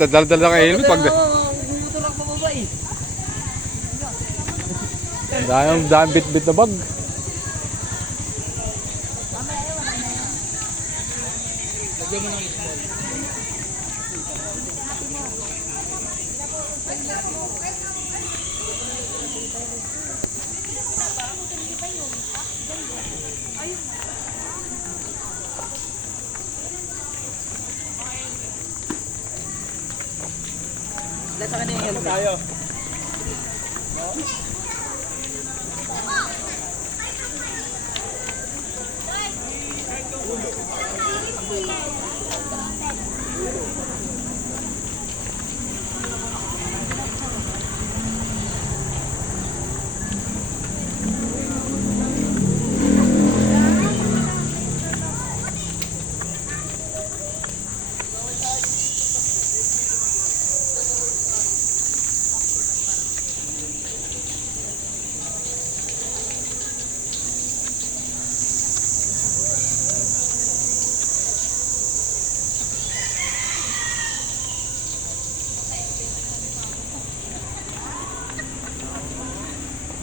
Dadal-dal lang ang helmet pag... Bumutulak pa baba eh. Dahil bit-bit na bag. Lagyan mo ng small. Sa kanya yung helmet. Tayo.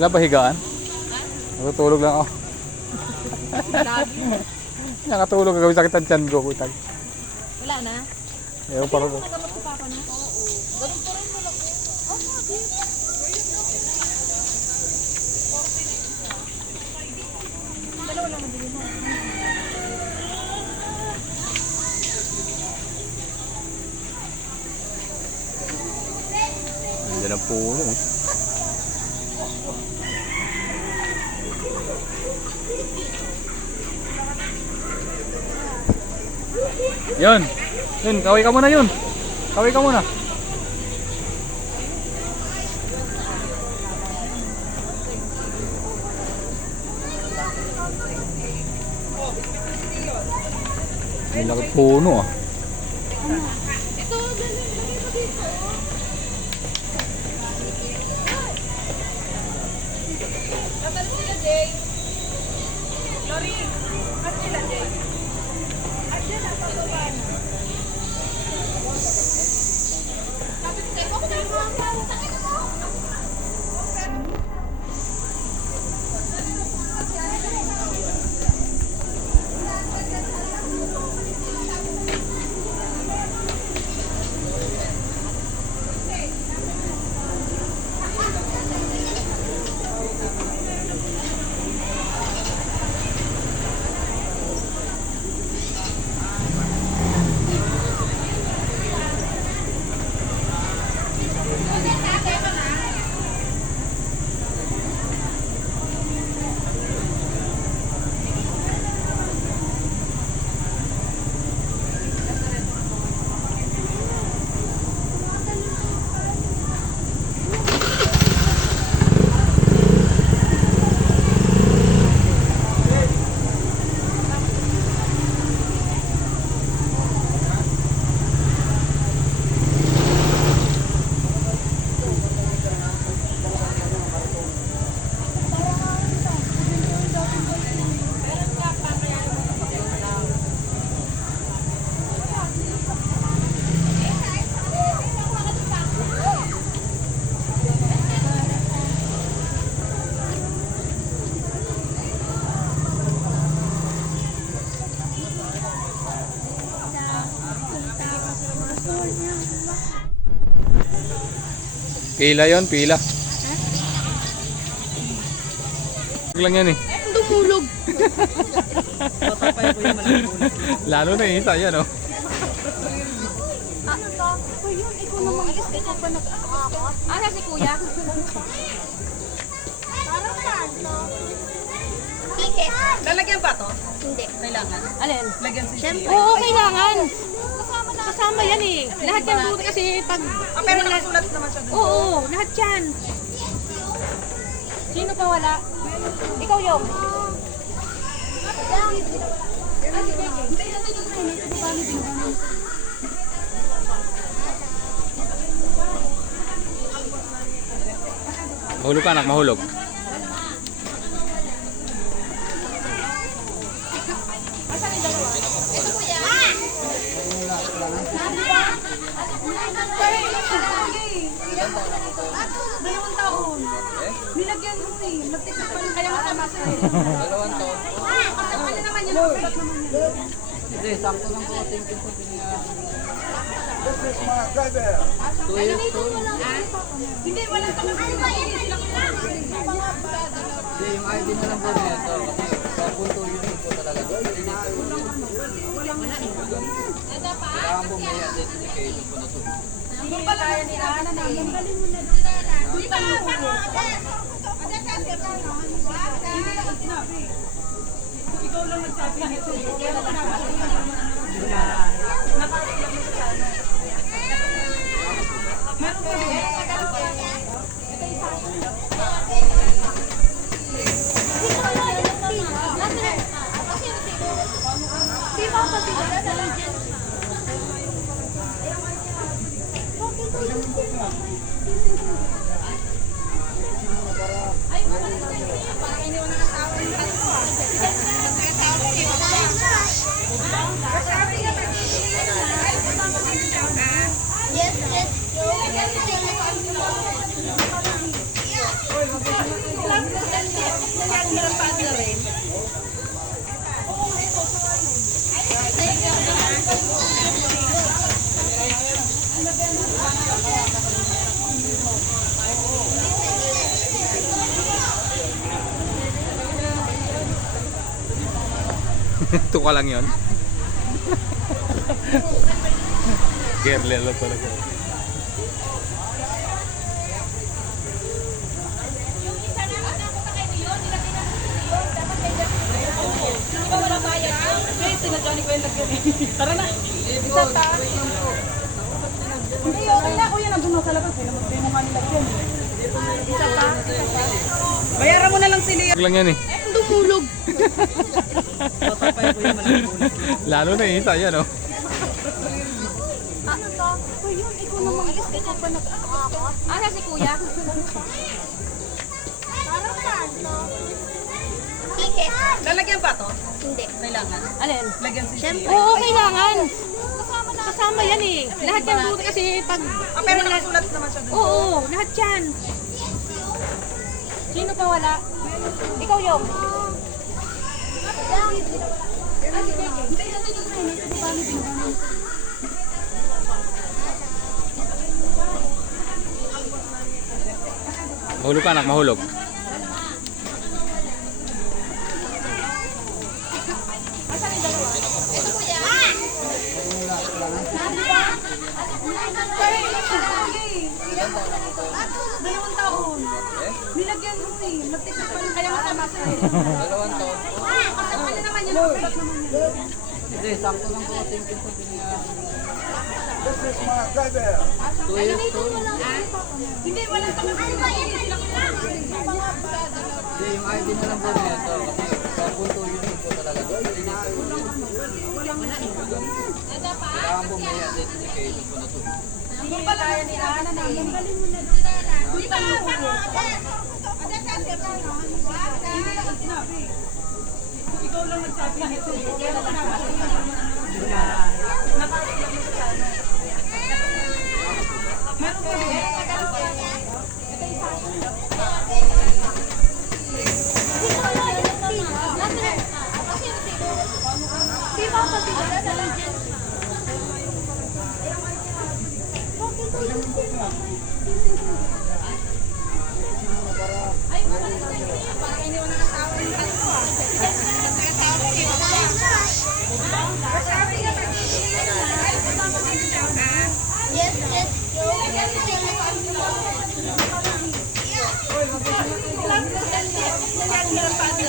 Wala ba higaan? Natutulog lang ako. Nakatulog ka, gawin sakit ang tiyan ko. Wala na? Ewan pa rin. Nagamot ko papa na? Oo. Ganun pa rin malaki. Oh, sabi. Dalawa lang mabili mo. Ayan ang puno eh. Yun, kaway ka muna yun. Kaway ka muna. May laki puno ah. Ito, dali mo dito. Natalit sila, Jay. Lori, at sila, Jay. At sila, pababa na. Sabi ko sa'yo, ako na yung mga takin mo. Pila yon, pila. Lang yan eh. Dumulog. Tatapay ko yung malaking ulit. Lalo na isa yan oh. Ano to? Ako yun, ikaw naman. Alis ka na pa nag-aakot. Ano si kuya? Parang saan to? Ticket. Lalagyan ba to? Hindi. Kailangan. Alin? Lagyan si Siyempre. Oo, kailangan. Kasama yan eh. Lahat yan doon kasi pag... Ah, pero nakasulat naman siya doon. Oo, lahat yan. Sino pa wala? Ikaw yung. Mahulog ka anak, mahulog. Asan yung dalawa? Ito kuya. tama sa rin. Dalawang taon. Ano naman yun? Ulat naman yun. Hindi, sakto lang po. Thank you sa pinag... Two years old. Hindi, walang tanong. Hindi, yung ID na lang po nito. Kasi sa punto yun po talaga. Kailangan po may identification po na to. Doon pala yan nila. Galing mo na. Doon pa lang po. Ikaw lang nagsabi nito. Tuka lang yun. Gerlelo talaga. Di ba wala bayad? Hey, sinadya ni Kuya lagyan. Tara na. Isa ta. Hindi, okay na. Kuya, nandun na sa labas. Pinamagpay mo nga nilagyan. Isa ta. Bayaran mo na lang si Lea. Tuka lang yan eh. Dumulog. Tatapay ko yung malambulog. Lalo na isa yan oh. Ano to? Ayun, ikaw naman. Alis ka na pa Asa si kuya? Parang paano? Kike. Lalagyan pa to? Hindi. Kailangan. Alin? Lagyan si Siyempre. Lea. Oo, kailangan. Kasama yan eh. Lahat yan buti kasi pag... Ah, pero nakasulat naman siya dun. Oo, lahat yan. Sino pa wala? Ikaw yung. Mahulog ka anak, mahulog. Dalawang taon. Nilagyan mo eh. Nagtikas pa rin. Kaya masama sa rin. Dalawang taon. Ano naman yun? Ulat naman yun. Hindi, sakto lang po. Thank you sa pinag... 2 years old. Hindi, walang tanong. Hindi, yung ID na lang po nito. Kasi sa punto yun po talaga. Kailangan po may identification po na to. Doon pala yan nila. Galing mo na. Doon pa lang po. Hindi lang sinabi. Ikaw lang nagsabi nito. Meron pa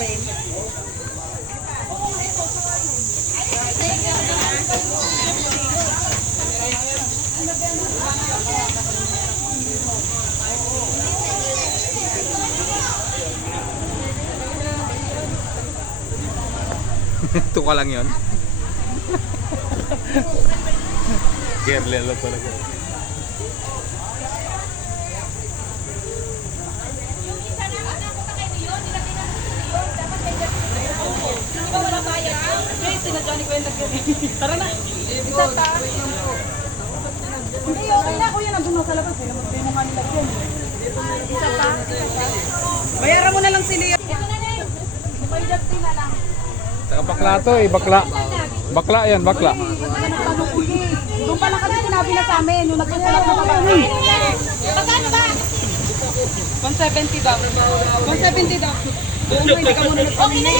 rin. Tuka lang yun. Gerlelo talaga. Di ba wala bayad? Hey, sinadya ni Kuya lagyan. Tara na. Isa ta. Hindi, okay na. Kuya, nandun na sa labas. Pinamagpay mo nga nilagyan. Isa ta. Bayaran mo na lang si Lea. Ito na na. Bakla to eh, bakla. Bakla yan, bakla. Doon pa lang kasi sinabi na sa amin, nung nagsusulat na kami. Magkano ba? 170 daw. 170 daw. Doon mo, hindi ka muna nagpamina.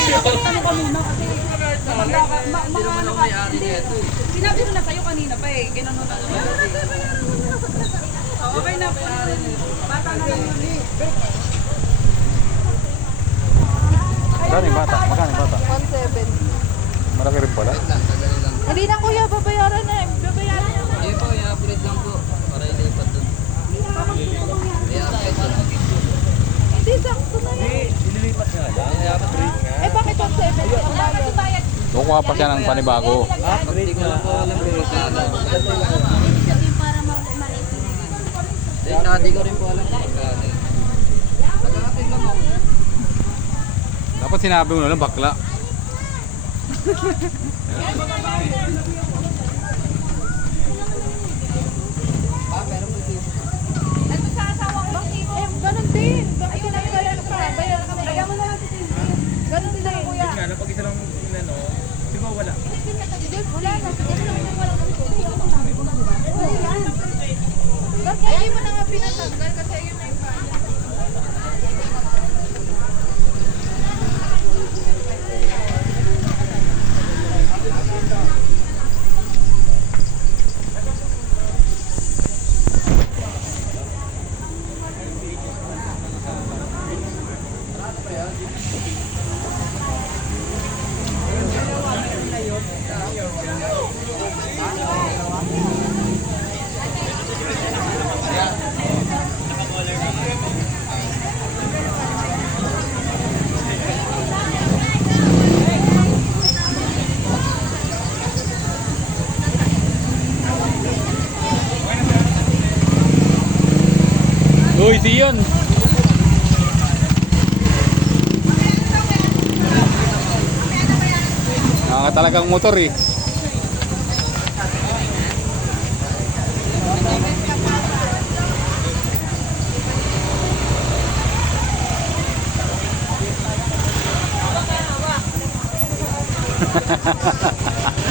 Ano ka muna kasi sinabi ko na sa'yo kanina pa eh. Ginanon na. Okay na. Bata na lang yun eh. Magkano yung bata? Magkano yung bata? 170. Malaki rin pala. Hindi na kuya, babayaran na. Babayaran na. Hindi po, i-upgrade lang po. Para ilipat doon. I-upgrade lang. Hindi, sakto na yun. Eh, bakit 170 ang bayad? Kukuha pa siya ng panibago. Hindi ko lang po alam kung magkano. Hindi ko rin po alam kung magkano. Nag-aatid lang ako. Dapat sinabi mo na lang, bakla. Ito sa asawa ko. Eh, ganun din. Bakit na bayaran ka? Bayaran kami. Kaya mo na lang si Cindy. Ganun din din, kuya. Nga, napag isa lang ano, siguro wala. Wala na. Kasi lang yung walang Ay, hindi mo na nga pinatanggal kasi yun na yung Uy, Dion! Talagang motor eh.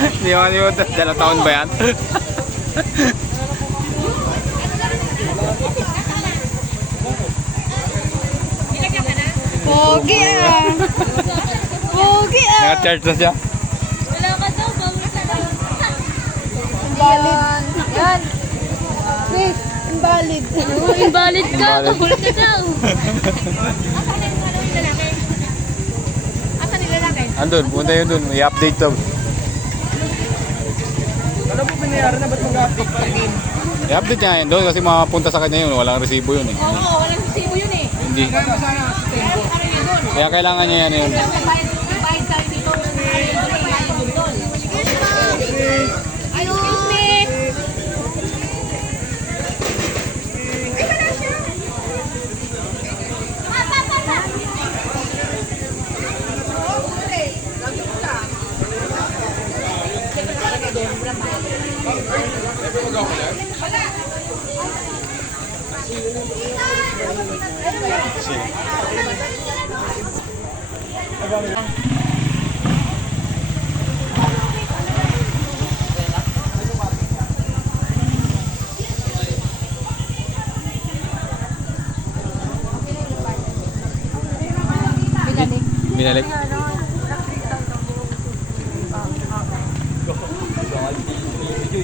Hindi mo yun, dalawang taon ba yan? Pogi ah! Pogi ah! Naka-charge na siya. Wala ka daw, bawal sa lang. Invalid. Yan. Chris, invalid. Invalid ka, Invalid. bawal ka daw. Asan yung ano yung lalaki? Asan yung lalaki? Andun, punta yun dun. I-update daw. Ano po binayaran na ba't mag-update pa rin? I-update niya yun doon kasi mapunta sa kanya yun. Walang resibo yun eh. Oo, walang resibo yun eh. Hindi. Ano yun doon? Kaya kailangan niya yan yun. Bayad tayo dito. Ay, excuse me. Binalik.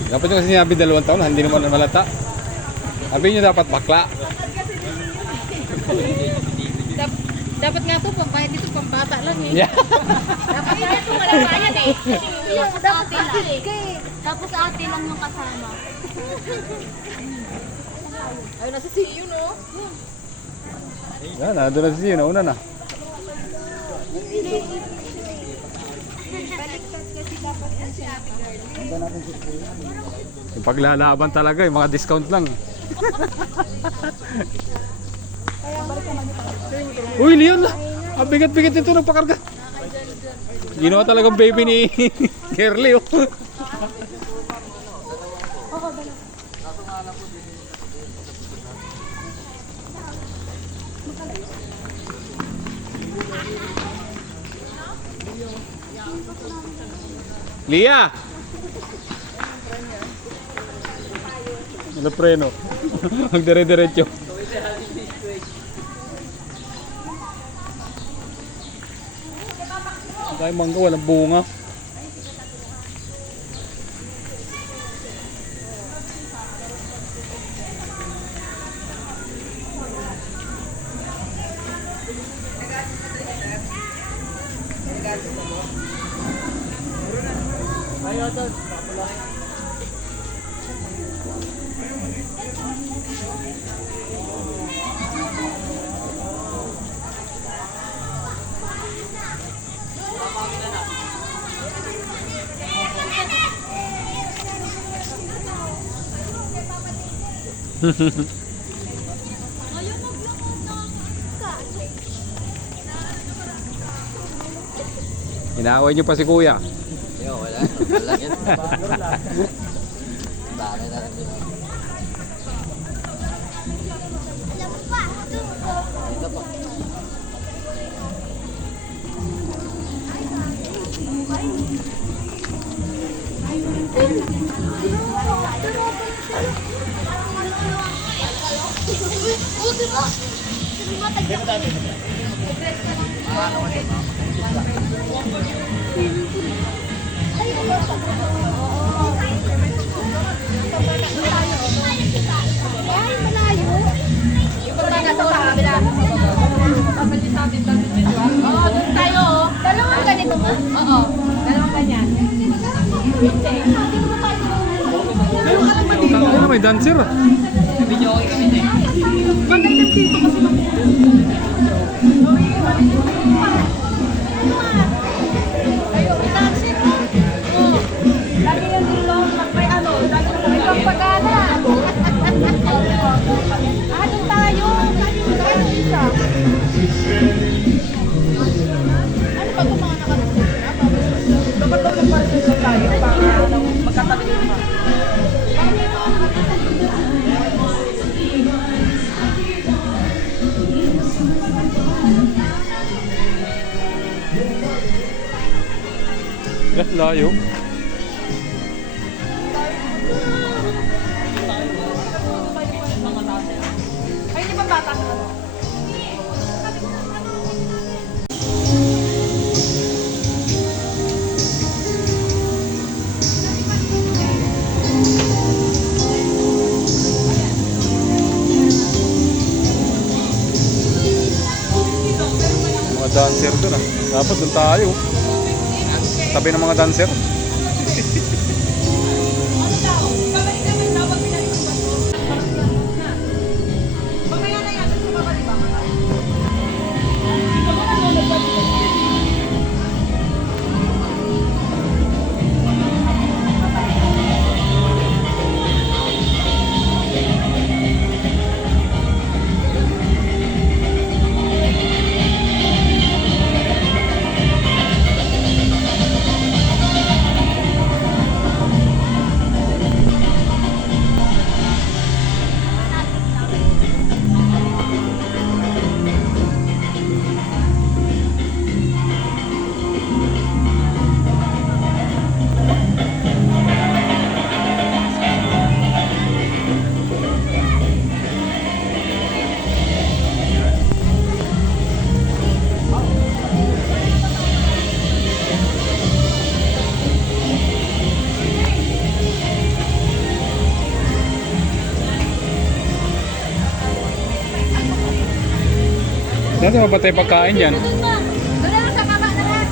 Dapat nyo kasi sinabi 2 taon, hindi naman malata. Sabi nyo dapat bakla. Dapat nga po, pambayad dito, pambata lang eh. Yeah. Dapat nga ito, walang bayad eh. Dapat ate lang. Tapos ate lang yung kasama. Ayun, nasa CU no? Yan, nandun na siya, nauna na. Yung paglalaban talaga, yung mga discount lang. Uy, Leon! Ang bigat-bigat nito ng pakarga. Ginawa talagang baby ni Kerly. Oh. Lia! Ano preno? Ang dire-diretso. Dahil mangga, walang bunga. Inaaway niyo pa si kuya. Yo, wala. Wala yan. Dami na rin dito. Dito po. Ay, malayo. Yung pag nasa sa kabila. Oo, doon tayo. Dalawang ganito ba? Oo, dalawang ganyan. Ano may dancer? Lagi lang dito, may ano, lagi lang may pagpagana. Doon tayo. Ano isa? Ano ba itong mga nakalusot na? Dapat daw magparesin tayo para magkatabi naman. Layo. Ay, di ba bata ka ano? Mga dancer doon ah. Dapat doon tayo. Tabi ng mga dancer. Dati mapatay pagkain dyan. Doon na lang sa kaba na lahat.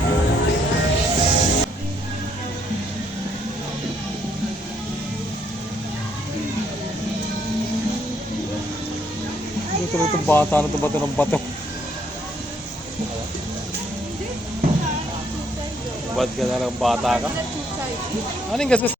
Ito bata na ito bato ng bato. Ba't ka na lang bata ka? Anong gasgas?